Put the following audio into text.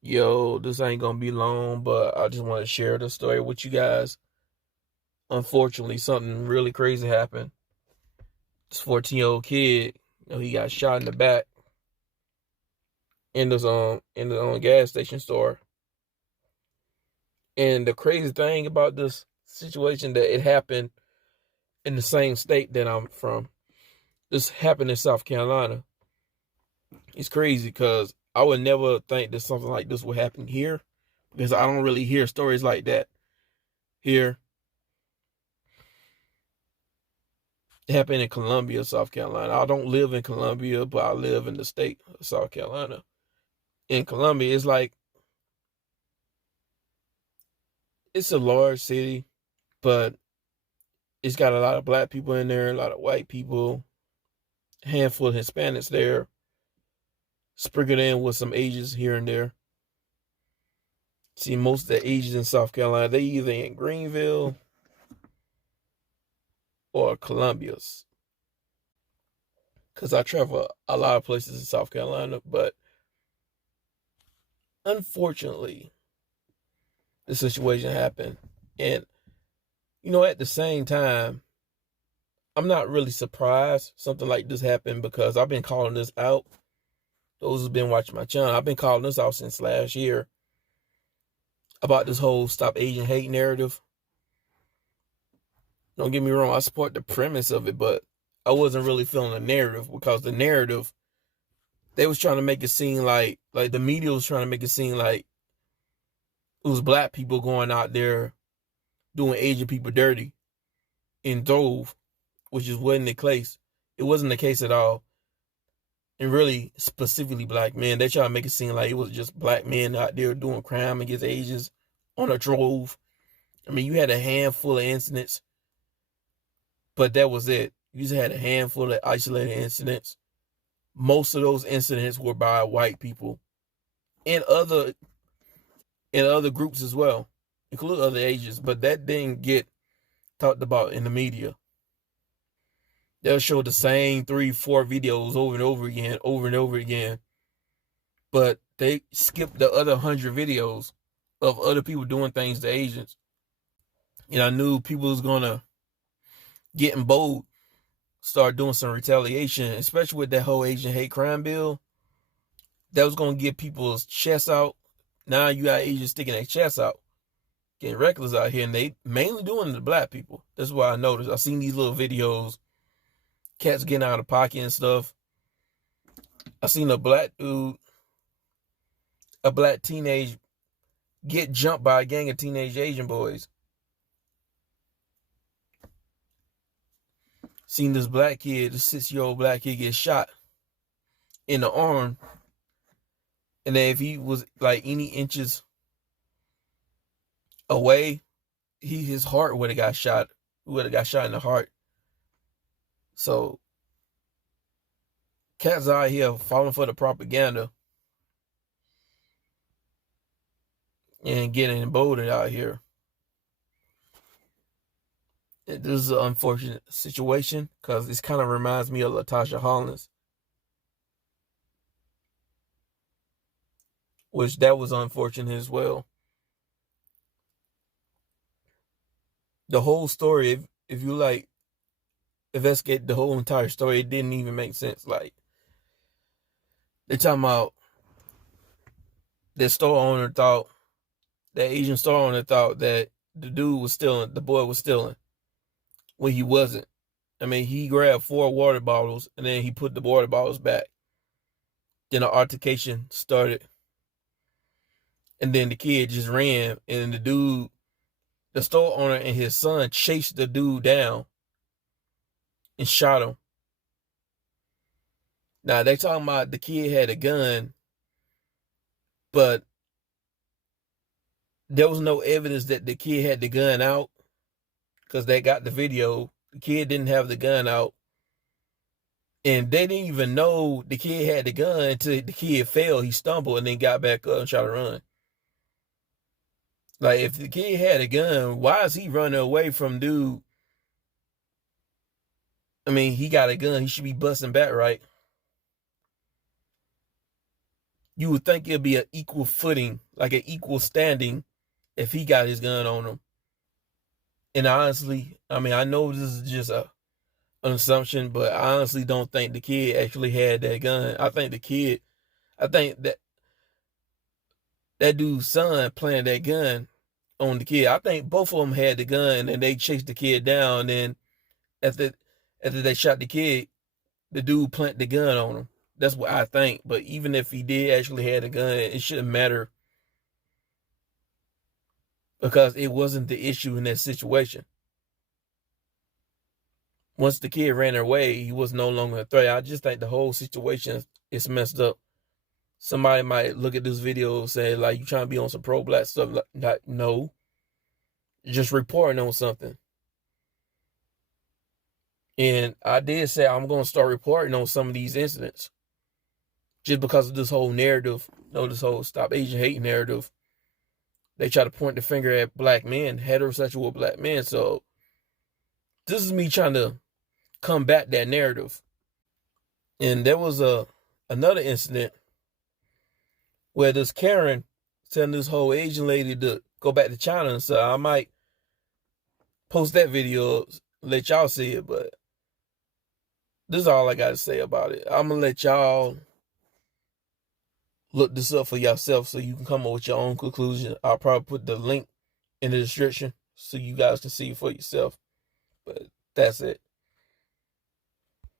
Yo, this ain't gonna be long, but I just want to share the story with you guys. Unfortunately, something really crazy happened. This 14-year-old kid, he got shot in the back in the gas station store. And the crazy thing about this situation that it happened in the same state that I'm from. This happened in South Carolina. It's crazy because I would never think that something like this would happen here because I don't really hear stories like that here. It happened in Columbia, South Carolina. I don't live in Columbia, but I live in the state of South Carolina. In Columbia, it's a large city, but it's got a lot of black people in there, a lot of white people, a handful of Hispanics there, sprinkled in with some Asians here and there. See, most of the Asians in South Carolina, they either in Greenville or Columbia's. Because I travel a lot of places in South Carolina, but unfortunately, the situation happened. And, at the same time, I'm not really surprised something like this happened because I've been calling this out. Those who've been watching my channel, I've been calling this out since last year about this whole Stop Asian Hate narrative. Don't get me wrong, I support the premise of it, but I wasn't really feeling the narrative because the narrative, they was trying to make it seem like the media was trying to make it seem like it was black people going out there doing Asian people dirty in drove, which just wasn't the case. It wasn't the case at all. And really, specifically black men, they try to make it seem like it was just black men out there doing crime against Asians on a drove. I mean, you had a handful of incidents, but that was it. You just had a handful of isolated incidents. Most of those incidents were by white people and other groups as well, including other Asians, but that didn't get talked about in the media. They'll show the same 3, 4 videos over and over again, but they skipped the other 100 videos of other people doing things to Asians. And I knew people was gonna get in bold, start doing some retaliation, especially with that whole Asian hate crime bill. That was gonna get people's chests out. Now you got Asians sticking their chests out, getting reckless out here, and they mainly doing it to black people. That's why I noticed. I seen these little videos, cats getting out of pocket and stuff. I seen a black dude, a black teenage, get jumped by a gang of teenage Asian boys. Seen this black kid, this 6-year-old black kid, get shot in the arm, and then if he was like any inches away, his heart would have got shot. Would have got shot in the heart. So cats out here falling for the propaganda and getting emboldened out here. This is an unfortunate situation because this kind of reminds me of Latasha Hollins, which that was unfortunate as well. The whole story, if you like investigate the whole entire story, it didn't even make sense. Like, they're talking about the store owner thought, the Asian store owner thought that the dude was stealing, the boy was stealing, when he wasn't. I mean, he grabbed 4 water bottles and then he put the water bottles back. Then an altercation started. And then the kid just ran, and the store owner and his son chased the dude down and shot him. Now they talking about the kid had a gun, but there was no evidence that the kid had the gun out because they got the video. The kid didn't have the gun out. And they didn't even know the kid had the gun until the kid fell. He stumbled and then got back up and tried to run. Like, if the kid had a gun, why is he running away from dude? I mean, he got a gun. He should be busting back, right? you would think it'd be an equal footing, like an equal standing, if he got his gun on him. And honestly, I mean, I know this is just an assumption, but I honestly don't think the kid actually had that gun. I think that dude's son planted that gun on the kid. I think both of them had the gun and they chased the kid down. And then after they shot the kid, the dude planted the gun on him. That's what I think. But even if he did actually have a gun, it shouldn't matter because it wasn't the issue in that situation. Once the kid ran away, he was no longer a threat. I just think the whole situation is messed up. Somebody might look at this video and say, like, you trying to be on some pro-black stuff. Like, no. You're just reporting on something. And I did say I'm going to start reporting on some of these incidents. Just because of this whole narrative, this whole stop Asian hate narrative. They try to point the finger at black men, heterosexual black men. So this is me trying to combat that narrative. And there was another incident where this Karen telling this whole Asian lady to go back to China. And so I might post that video, let y'all see it. But this is all I got to say about it. I'm going to let y'all look this up for yourself so you can come up with your own conclusion. I'll probably put the link in the description so you guys can see it for yourself. But that's it.